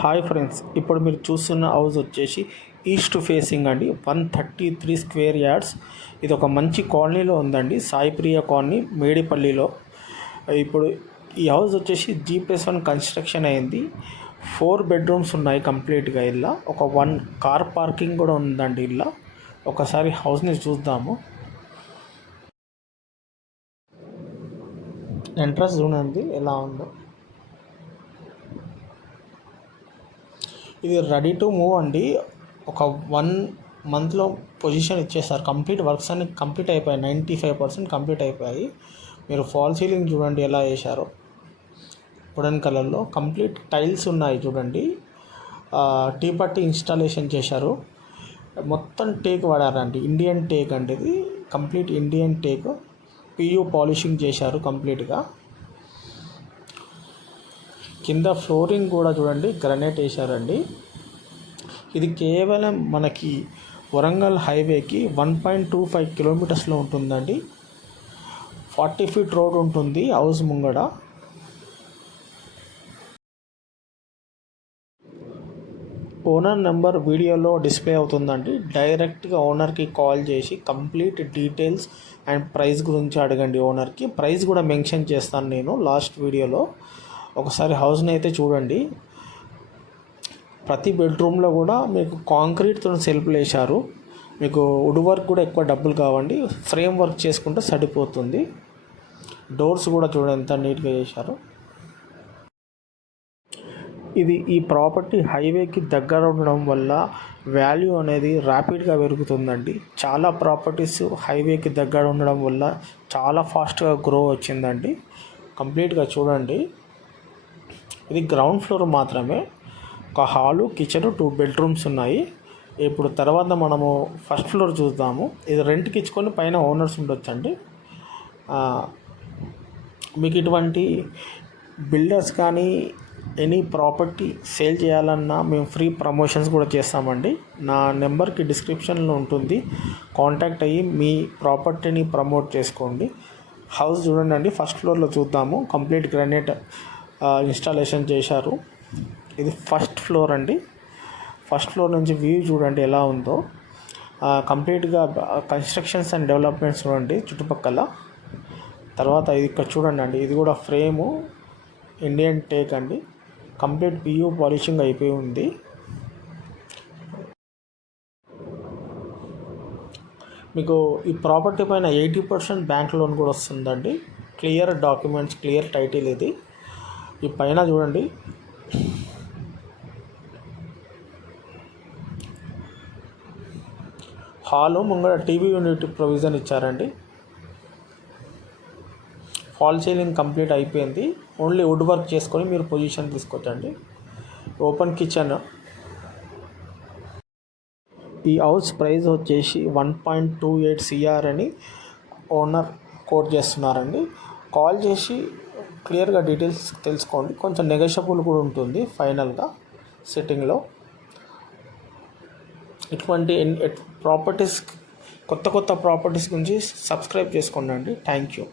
Hi friends, ఇప్పుడు మీరు చూస్తున్న హౌస్ వచ్చేసి ఈస్ట్ ఫేసింగ్ అండి. 133 స్క్వేర్ యార్డ్స్. ఇది ఒక మంచి కాలనీలో ఉందండి, సాయిప్రియ కాలనీ, మేడిపల్లిలో. ఇప్పుడు ఈ హౌస్ వచ్చేసి G+1 కన్స్ట్రక్షన్ అయింది. 4 బెడ్రూమ్స్ ఉన్నాయి కంప్లీట్గా. ఇలా ఒక 1 కార్ పార్కింగ్ కూడా ఉందండి. ఇలా ఒకసారి హౌస్ని చూద్దాము. ఎంట్రన్స్ చూడండి ఎలా ఉందో. ఇది రెడీ టు మూవ్ అండి. ఒక 1 మంత్లో పొజిషన్ ఇచ్చేస్తారు. కంప్లీట్ వర్క్స్ అన్ని కంప్లీట్ అయిపోయాయి. 95% కంప్లీట్ అయిపోయాయి. మీరు ఫాల్ సీలింగ్ చూడండి ఎలా వేశారో, వుడెన్ కలర్లో. కంప్లీట్ టైల్స్ ఉన్నాయి చూడండి. టీ పట్టి ఇన్స్టాలేషన్ చేశారు. మొత్తం టేక్ వాడారండి, ఇండియన్ టేక్ అండి. ఇది complete Indian teak. PU polishing చేశారు కంప్లీట్గా. కింద ఫ్లోరింగ్ కూడా చూడండి గ్రనైట్ వేశారండి. ఇది కేవలం మనకి వరంగల్ హైవేకి 1.25 కిలోమీటర్స్లో ఉంటుందండి. 40 ఫీట్ రోడ్ ఉంటుంది హౌస్ ముంగడ. ఓనర్ నెంబర్ వీడియోలో డిస్ప్లే అవుతుందండి. డైరెక్ట్గా ఓనర్కి కాల్ చేసి కంప్లీట్ డీటెయిల్స్ అండ్ ప్రైస్ గురించి అడగండి. ఓనర్కి ప్రైస్ కూడా మెన్షన్ చేస్తాను నేను లాస్ట్ వీడియోలో. ఒకసారి హౌస్ని అయితే చూడండి. ప్రతి బెడ్రూమ్లో కూడా మీకు కాంక్రీట్తో సెల్ఫ్లు వేశారు. మీకు వుడ్ వర్క్ కూడా ఎక్కువ డబ్బులు కావండి, ఫ్రేమ్ వర్క్ చేసుకుంటే సరిపోతుంది. డోర్స్ కూడా చూడండి ఎంత నీట్గా చేశారు. ఈ ప్రాపర్టీ హైవేకి దగ్గర ఉండడం వల్ల వాల్యూ అనేది ర్యాపిడ్గా పెరుగుతుందండి. చాలా ప్రాపర్టీస్ హైవేకి దగ్గర ఉండడం వల్ల చాలా ఫాస్ట్గా గ్రో వచ్చిందండి. కంప్లీట్గా చూడండి. ఇది గ్రౌండ్ ఫ్లోర్ మాత్రమే. ఒక హాలు, కిచెన్, 2 బెడ్రూమ్స్ ఉన్నాయి. ఇప్పుడు తర్వాత మనము ఫస్ట్ ఫ్లోర్ చూద్దాము. ఇది రెంట్కి ఇచ్చుకొని పైన ఓనర్స్ ఉండొచ్చండి. మీకు ఇటువంటి బిల్డర్స్ కానీ ఎనీ ప్రాపర్టీ సేల్ చేయాలన్నా మేము ఫ్రీ ప్రమోషన్స్ కూడా చేస్తామండి. నా నెంబర్కి డిస్క్రిప్షన్లో ఉంటుంది. కాంటాక్ట్ అయ్యి మీ ప్రాపర్టీని ప్రమోట్ చేసుకోండి. హౌస్ చూడండి. ఫస్ట్ ఫ్లోర్లో చూద్దాము. కంప్లీట్ గ్రానైట్ ఇన్స్టాలేషన్ చేశారు. ఇది ఫస్ట్ ఫ్లోర్ అండి. ఫస్ట్ ఫ్లోర్ నుంచి వ్యూ చూడండి ఎలా ఉందో. కంప్లీట్గా కన్స్ట్రక్షన్స్ అండ్ డెవలప్మెంట్స్ చూడండి చుట్టుపక్కల. తర్వాత ఇది ఇక్కడ చూడండి అండి. ఇది కూడా ఫ్రేము ఇండియన్ టేక్ అండి. కంప్లీట్ PU పాలిషింగ్ అయిపోయి ఉంది. మీకు ఈ ప్రాపర్టీ పైన 80% బ్యాంక్ లోన్ కూడా వస్తుందండి. Clear documents, clear title. ఇది ఈ పైన చూడండి. హాలు ముంగడ టీవీ యూనిట్ ప్రొవిజన్ ఇచ్చారండి. ఫాల్ సీలింగ్ కంప్లీట్ అయిపోయింది. ఓన్లీ వుడ్ వర్క్ చేసుకొని మీరు పొజిషన్ తీసుకోవచ్చండి. Open kitchen. ఈ హౌస్ ప్రైస్ వచ్చేసి 1.28 CR అని ఓనర్ కోట్ చేస్తున్నారండి. కాల్ చేసి క్లియర్గా డీటెయిల్స్ తెలుసుకోండి. కొంచెం నెగోషియబుల్ కూడా ఉంటుంది ఫైనల్గా సెట్టింగ్లో. ఇటువంటి ప్రాపర్టీస్, కొత్త ప్రాపర్టీస్ గురించి సబ్స్క్రైబ్ చేసుకోండి. Thank you.